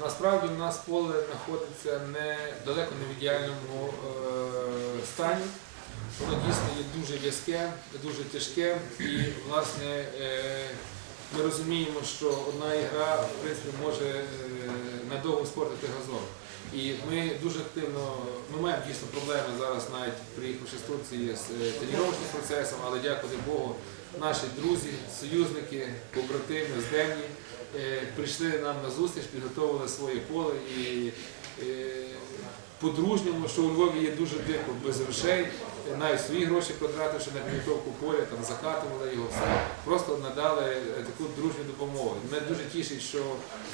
насправді у нас поле знаходиться не далеко не в ідеальному е, стані. Воно дійсно є дуже в'язке, дуже тяжке, і власне е, ми розуміємо, що одна ігра в принципі може е, спорту газон. І ми дуже активно, ми маємо дійсно проблеми зараз, навіть приїхавши з Турції з тренувачним процесом, але дякувати Богу, наші друзі, союзники, побратими здемні е, прийшли нам на зустріч, підготовили своє поле і е, по-дружньому, що у Львові є дуже дико, без грошей, е, навіть свої гроші потративши на підготовку поля, там закатували його, все. Просто надали е, таку дружню допомогу. Мене дуже тішить, що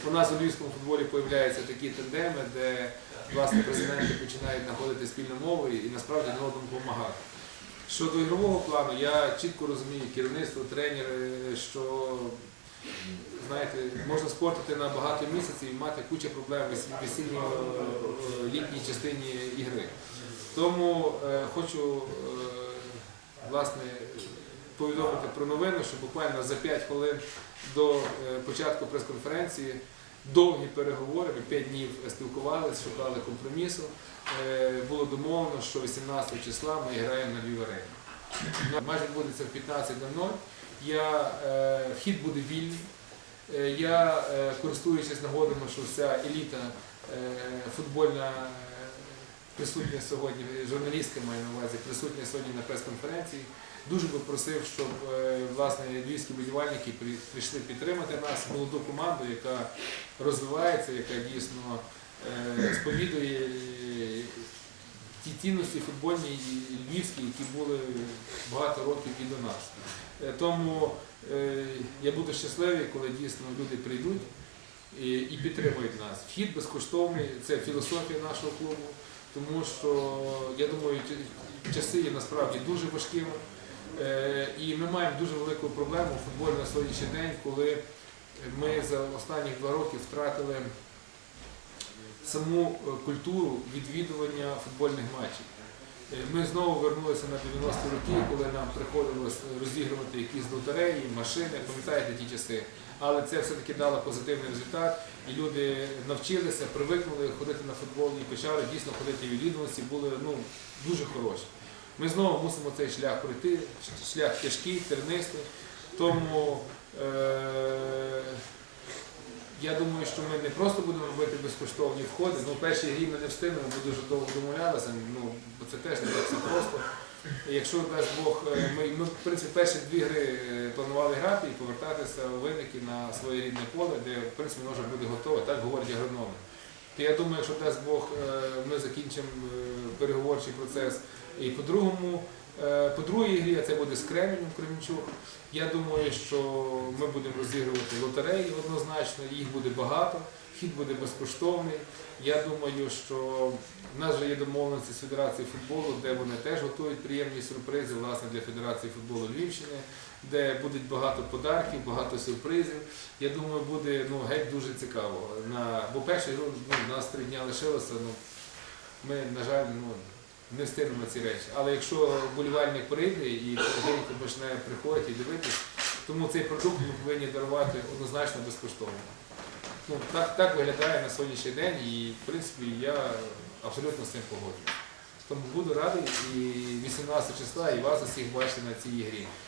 у нас у львівському футболі з'являються такі тандеми, де власне президенти починають знаходити спільну мову і насправді одному допомагати. Щодо ігрового плану, я чітко розумію керівництво, тренери, що знаєте, можна спортити на багато місяців і мати кучу проблем в весільно-літній частині ігри. Тому е, хочу е, власне повідомити про новину, що буквально за 5 хвилин до е, початку прес-конференції довгі переговори, ми 5 днів спілкувалися, шукали компромісу. Е, Було домовлено, що 18 числа ми граємо на Львів арені. Майже відбудеться в 15.00. Я, е, вхід буде вільний. Е, Я, е, користуючись нагодами, що вся еліта е, футбольна е, присутня сьогодні, журналістка маю на увазі, присутня сьогодні на прес-конференції. Дуже би просив, щоб е, власне львівські будівельники прийшли підтримати нас, молоду команду, яка розвивається, яка дійсно е, сповідує ті цінності футбольні львівські, які були багато років і до нас. Е, Тому е, я буду щасливий, коли дійсно люди прийдуть і, і підтримують нас. Вхід безкоштовний, це філософія нашого клубу, тому що я думаю, часи є насправді дуже важкими. Е, І ми маємо дуже велику проблему в футболі на сьогоднішній день, коли ми за останні два роки втратили саму е, культуру відвідування футбольних матчів. Е, Ми знову вернулися на 90-ті роки, коли нам приходилось розігрувати якісь лотереї, машини, пам'ятаєте ті часи. Але це все-таки дало позитивний результат, і люди навчилися, привикнули ходити на футбол і почали дійсно ходити відвідуваності, були ну, дуже хороші. Ми знову мусимо цей шлях пройти, шлях тяжкий, тернистий. Тому я думаю, що ми не просто будемо робити безкоштовні входи. Ну, перші грі ми не встигнемо, бо дуже довго домовлялися, ну, бо це теж не так все просто. І Якщо дасть Бог, е, ми, ми в принципі перші дві гри е, планували грати і повертатися у винники на своє рідне поле, де в принципі воно вже буде готове, так говорять агрономи. То я думаю, якщо дасть Бог, е, ми закінчимо переговорчий процес. І по другому, е, по другій грі, це буде з Кременем Кременчук. Я думаю, що ми будемо розігрувати лотереї однозначно, їх буде багато, вхід буде безкоштовний. Я думаю, що в нас вже є домовленості з Федерацією футболу, де вони теж готують приємні сюрпризи власне для Федерації футболу Львівщини, де буде багато подарків, багато сюрпризів. Я думаю, буде ну, геть дуже цікаво. На, бо перший ну, у нас три дні лишилося. Ну, ми, на жаль, ну, не встигнемо ці речі. Але якщо болівальник прийде і потихеньку почне приходити і дивитись, тому цей продукт ми повинні дарувати однозначно безкоштовно. Ну, так, так виглядає на сьогоднішній день і, в принципі, я абсолютно з цим погоджуюсь. Тому буду радий і 18 числа і вас усіх бачити на цій ігрі.